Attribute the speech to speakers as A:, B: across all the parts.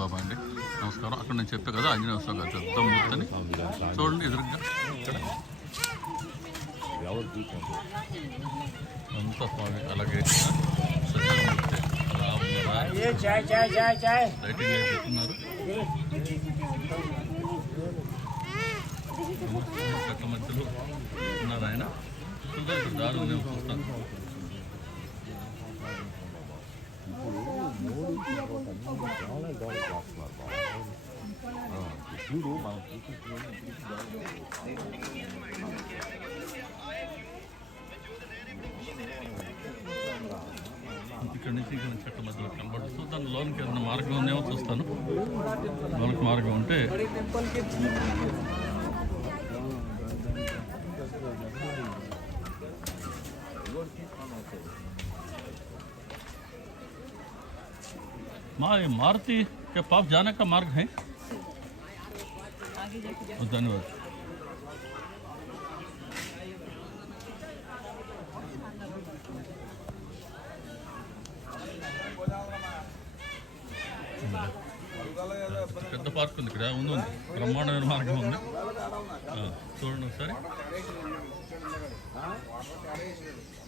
A: సాయిబాబా అండి. నమస్కారం. అక్కడ నేను చెప్పే కదా ఆంజనేయ స్వామి గారు పెద్ద మూర్తిని చూడండి ఎదురుగా. ఇక్కడ అంతా స్వామి అలాగే. లైటింగ్ పెట్టున్నారు? మధ్యలో ఉన్నారు ఆయన చూద్దాం ఇక్కడ దారులు నేను చూస్తాను.
B: చూడు మనం
A: ఇక్కడ నుంచి ఇక్కడ చెట్ల మధ్యలో కనబడుతూ దాని లోనికి ఏదైనా మార్గం ఉందేమో చూస్తాను. లోనికి మార్గం ఉంటే माँ ये मारुति के पास जाने का मार्ग है ओ, धन्यवाद పెద్ద పార్క్ ఉంది ఇక్కడ ఉంది ఉంది బ్రహ్మాండమైన మార్గం ఉంది ఆ, చూడండి ఒకసారి చూడండి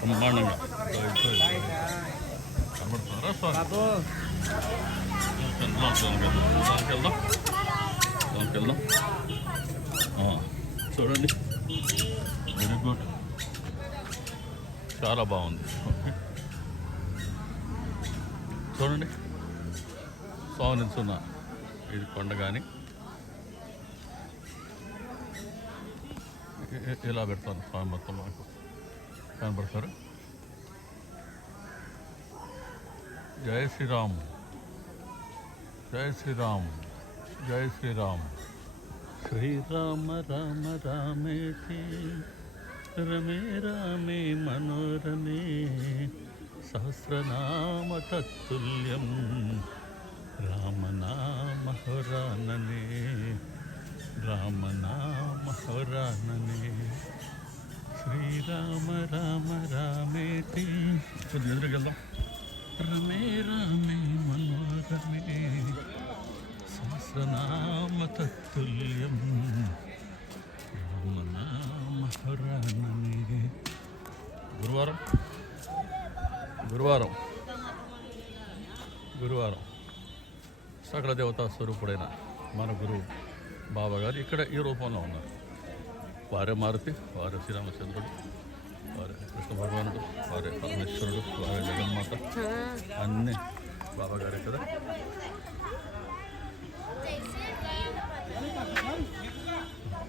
A: బ్రహ్మాండంగా కనబడుతున్నారా స్వామి వెళ్దాం వెళ్దాం వెళ్దాం చూడండి వెరీ గుడ్ చాలా బాగుంది ఓకే చూడండి స్వామి నిల్చున్న ఇది కొండ కానీ ఇలా పెడతాను స్వామి మొత్తం నాకు కనపడతారు? జై శ్రీరామ్. జై శ్రీరామ్. జై శ్రీరామ్. శ్రీరామ రామ రామేతి రమే రామే మనోరమే సహస్రనామ తత్తుల్యం రామనామ హురాననే రామనామ హురాననే శ్రీరామ రామ రామేతి కొద్దిగా ఎదురుకెళ్దాం రమే రామే మనోరమే సహస్రనామ తత్తుల్యం రామనామ హరణనే గురువారం గురువారం గురువారం సకల దేవతా స్వరూపుడైన మన గురువు బాబా గారు ఇక్కడ ఈ రూపంలో ఉన్నారు వారే మారుతి వారే శ్రీరామచంద్రుడు వారే కృష్ణ భగవానుడు వారే పరమేశ్వరుడు వారే జగన్మాత అన్నీ బాబా గారే కదా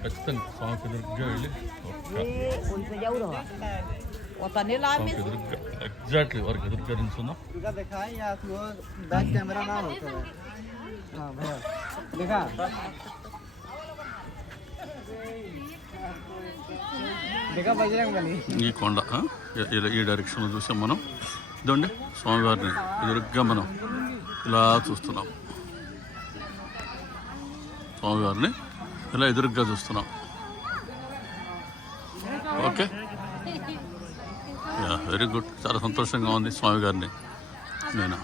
A: ఖచ్చితంగా స్వామికి దుర్గా వెళ్ళి ఎగ్జాక్ట్లీ వారికి
C: దుర్గా నిల్చుందాం కెమెరా
A: ఈ కొండ ఈ- ఈ- డైరెక్షన్లో చూసాం మనం. ఇదండి స్వామివారిని ఎదురుగ్గా మనం ఇలా చూస్తున్నాం. స్వామివారిని ఇలా ఎదురుగ్గా చూస్తున్నాం. ఓకే? యా వెరీ గుడ్ చాలా సంతోషంగా ఉంది స్వామి గారిని నేను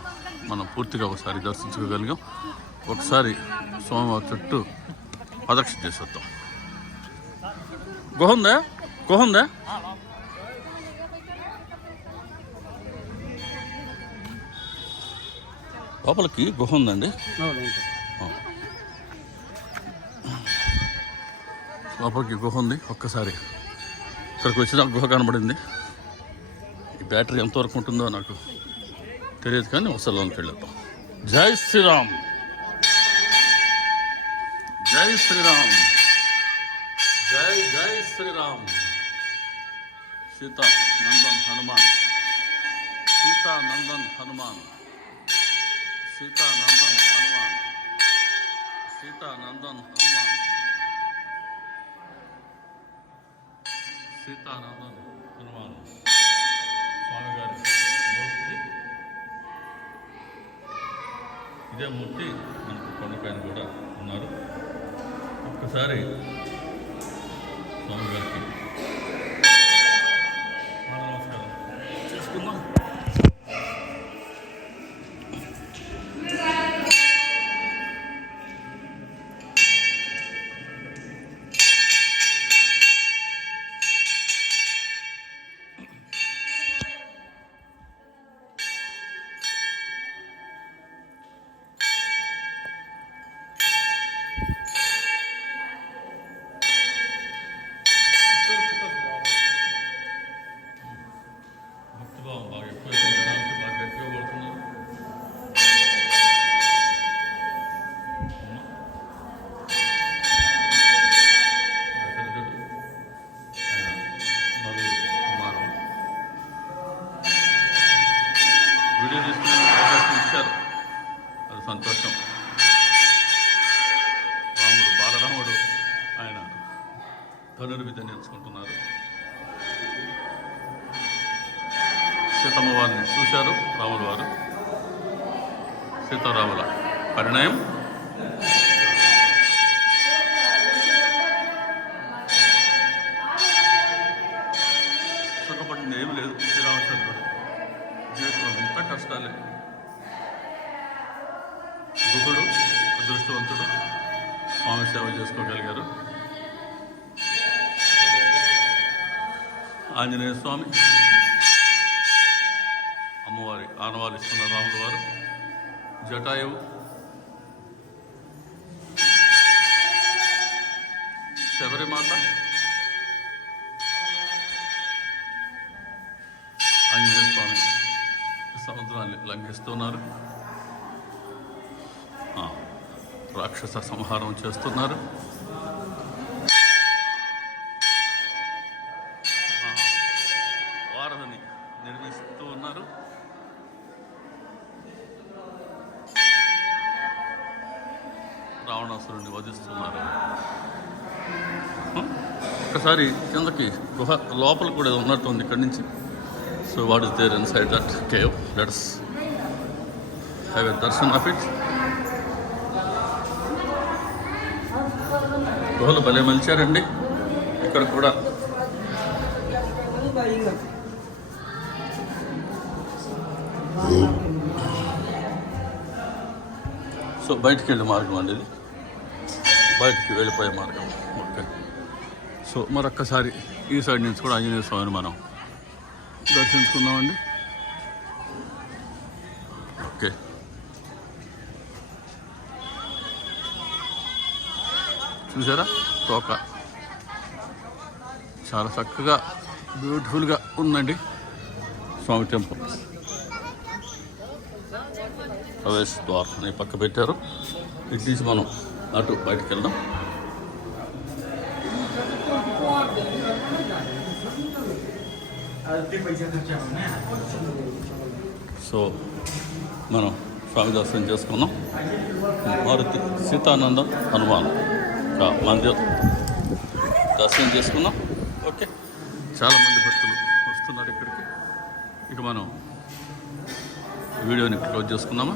A: మనం పూర్తిగా ఒకసారి దర్శించుకోగలిగాం. ఒకసారి స్వామివారి చుట్టూ ప్రదక్షిణ చేసేద్దాం. గుహ ఉందా గుహ ఉందా లోపలికి గుహ ఉందండి. లోపలికి గుహ ఉంది ఒక్కసారి. ఇక్కడికి వచ్చిన గుహ కనబడింది. ఈ బ్యాటరీ ఎంతవరకు ఉంటుందో నాకు తెలియదు కానీ ఒకసారి లోనికి వెళ్ళేద్దాం. జై శ్రీరామ్! జై శ్రీరామ్! శ్రీరామ్. సీతా నందన్ హనుమాన్. సీతా నందన్ హనుమాన్. సీతానందన్ హనుమాన్. సీతానందన్ హనుమాన్. సీతానందన్ హనుమాన్. స్వామి గారి మూర్తి. ఇదే మూర్తి మనకు కొండపైన కూడా ఉన్నారు. ఒక్కసారి స్వామి ధనుర్విద్య నేర్చుకుంటున్నారు. సీతమ్మ వారిని చూశారు రాముల వారు సీతారాముల పరిణయం. ఆంజనేయ స్వామి. అమ్మవారి ఆనవాలు ఇస్తున్న రాముల వారు. జటాయువు. శబరిమాత. ఆంజనేయ స్వామి సముద్రాన్ని లంఘిస్తున్నారు. రాక్షస సంహారం చేస్తున్నారు. రావణాసురుడిని వధిస్తున్నారు. ఒకసారి కిందకి గుహ లోపల కూడా ఏదో ఉన్నట్టుంది ఇక్కడి నుంచి. So what is there inside that cave let's have a darshan of it గుహలు భలే మలిచారండి. ఇక్కడ కూడా. సో బయటికి వెళ్ళే మార్గం అండి ఇది. బయటికి వెళ్ళిపోయే మార్గం. ఓకే. సో మరొక్కసారి ఈ సైడ్ నుంచి కూడా ఆంజనేయ స్వామిని మనం దర్శించుకుందామండి. ఓకే. చూసారా? తోక. చాలా చక్కగా బ్యూటిఫుల్గా ఉందండి స్వామి టెంపుల్. ప్రవేశ ద్వారం పక్క పెట్టారు. ఇటు నుంచి మనం అటు బయటకు వెళ్దాం. సో మనం స్వామి దర్శనం చేసుకున్నాం. మారుతి సీతానందం హనుమాన్. మంది దర్శనం చేసుకున్నాం. ఓకే. చాలామంది భక్తులు వస్తున్నారు ఇక్కడికి. ఇక మనం వీడియోని క్లోజ్ చేసుకుందామా?